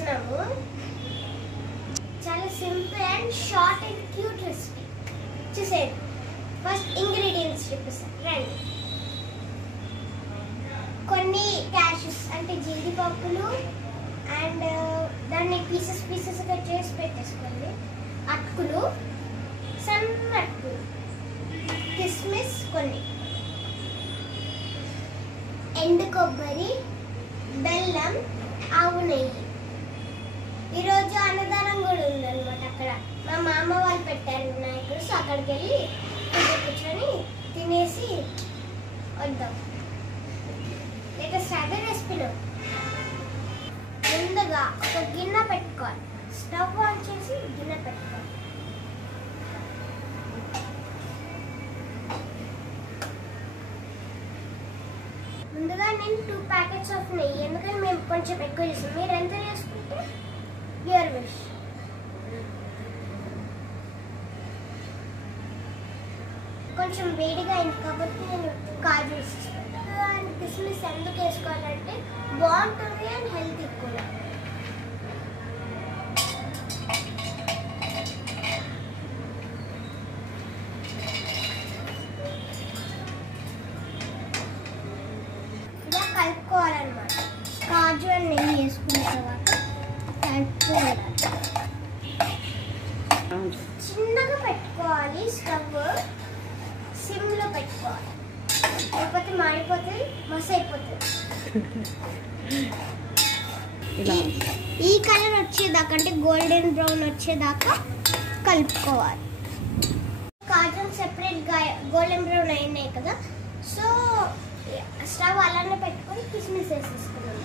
చేస్తున్నాము. చాలా simple and short and cute recipe. చూసేయండి. ఫస్ట్ ఇంగ్రీడియంట్స్ చూపిస్తాను రండి. కొన్ని క్యాష్యూస్ అంటే జీడిపప్పులు అండ్ దాన్ని పీసెస్గా చేసి పెట్టేసుకోండి. అటుకులు, సన్న అటుకులు, కిస్మిస్ కొన్ని, ఎండు కొబ్బరి, బెల్లం, ఆవు నెయ్యి. ఈరోజు అన్నదానం కూడా ఉందన్నమాట. అక్కడ మా మామ వాళ్ళు పెట్టారు వినాయకుడు. సో అక్కడికి వెళ్ళి కూర్చొని తినేసి వద్దాం. స్టార్ట్ రెసిపీలో ముందుగా ఒక గిన్నె పెట్టుకోవాలి. స్టవ్ ఆన్ చేసి గిన్నె పెట్టుకోవాలి. ముందుగా నేను 2 ప్యాకెట్స్ ఆఫ్ నెయ్యి, ఎందుకంటే మేము కొంచెం ఎక్కువ చేస్తాం. మీరు ఎంత చేసుకుంటే యువర్ విష్. కొంచెం వేడిగా అయింది కాబట్టి నేను కాజు వేసేస్తాను. అండ్ కిస్మిస్ ఎందుకు వేసుకోవాలంటే బాగుంటుంది అండ్ హెల్తీ కూడా. ఇలా కలుపుకోవాలన్నమాట. కాజు అండ్ నెయ్యి వేసుకున్న తర్వాత కలుపుకోవాలి. చిన్నగా పెట్టుకోవాలి. స్టవ్ సిమ్లో పెట్టుకోవాలి, లేకపోతే మాడిపోతుంది, మస్తు అయిపోతుంది. ఈ కలర్ వచ్చేదాకా అంటే గోల్డెన్ బ్రౌన్ వచ్చేదాకా కలుపుకోవాలి. కాజు సెపరేట్ గోల్డెన్ బ్రౌన్ అయినాయి కదా, సో స్టవ్ అలానే పెట్టుకొని కిస్మిస్ వేసేసుకున్నాం.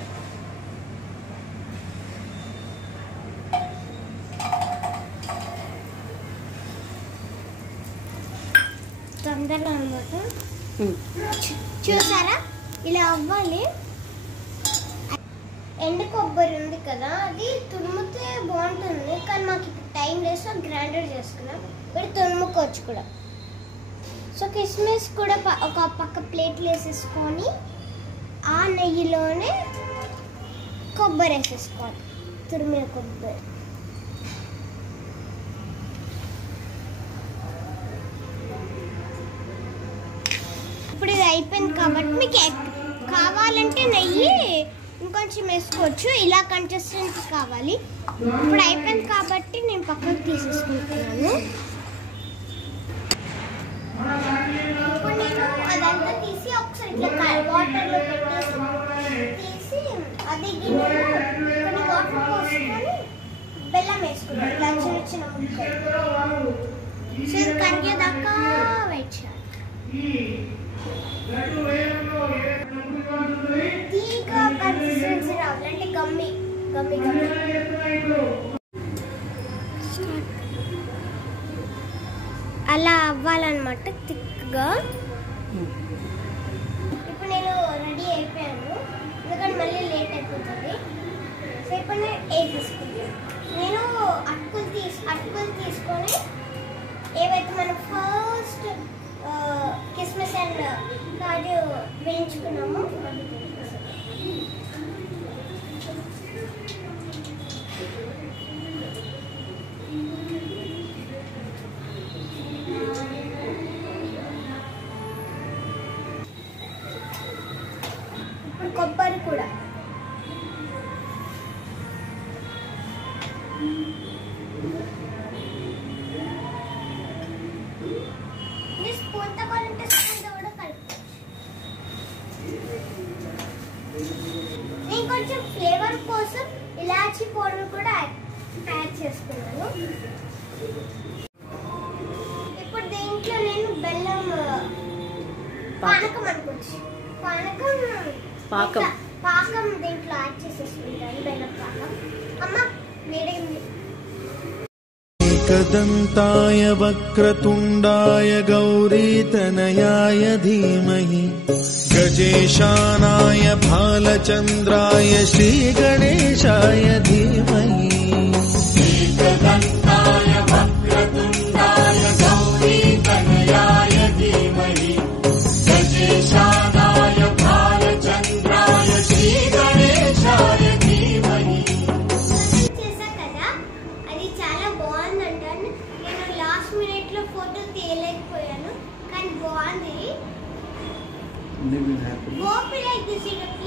తొందరగా అనమాట. చూసారా ఇలా అవ్వాలి. ఎండు కొబ్బరి ఉంది కదా, అది తురుముతే బాగుంటుంది, కానీ మాకు ఇప్పుడు టైం లేదు. సో గ్రైండర్ చేసుకున్నాం. ఇప్పుడు తురుముకోవచ్చు కూడా. సో కిస్మిస్ కూడా ఒక పక్క ప్లేట్లు వేసేసుకొని ఆ నెయ్యిలోనే కొబ్బరి వేసేసుకోవాలి. తురిమిన కొబ్బరి. ఇప్పుడు ఇది అయిపోయింది కాబట్టి మీకు కావాలంటే నెయ్యి ఇంకొంచెం వేసుకోవచ్చు. ఇలా కన్సిస్టెన్సీ కావాలి. ఇప్పుడు అయిపోయింది కాబట్టి నేను పక్కకు తీసేసుకుంటున్నాను. ఇప్పుడు నేను అదంతా తీసి ఒకసారి ఇట్లా వాటర్లో తీసి అది గిన్నెలో కొన్ని వాటర్ పోసుకొని బెల్లం వేసుకున్నాను. ఇలా చిన్న చిన్న ముక్కలు. సో ఇది కరిగేదాకా వెయిట్ చేయాలి. తీగా కన్సిస్టెన్సీ రావాలి, అంటే గమ్మి గమ్మి గమ్మి. అలా అవ్వాలన్నమాట, థిక్గా. ఇప్పుడు నేను రెడీ అయిపోయాను, ఎందుకంటే మళ్ళీ లేట్ అయిపోతుంది. సో ఇప్పుడు నేను వేసేసుకుంటాను. నేను అటుకులు తీసుకొని ఏవైతే మనం ఫస్ట్ కిస్మిస్ అండ్ కాజు వేయించుకున్నాము ఇప్పుడు కొబ్బరి కూడా. స్పూన్తో కొనంటే స్పూన్తో కూడా కలుపుకోవచ్చు. నేను కొంచెం ఫ్లేవర్ కోసం ఇలాచీ పౌడర్ కూడా యాడ్ చేసుకున్నాను. ఇప్పుడు దీంట్లో నేను బెల్లం పానకం అనుకోవచ్చు. పాకం దీంట్లో యాడ్ చేసేసుకుంటాను. బెల్లం పాకం. అమ్మ వేడైంది. एकदन्ताय वक्रतुण्डाय गौरीतनयाय धीमहि गजेशानाय भालचन्द्राय श्रीगणेशाय धीमहि। एकदन्ताय वक्रतुण्डाय गौरीतनयाय धीमहि गजेशानाय भालचन्द्राय श्रीगणेशाय धीमहि। ఫోటో తీయలేకపోయాను కానీ బాగుంది. Living happily. Hope you like this video.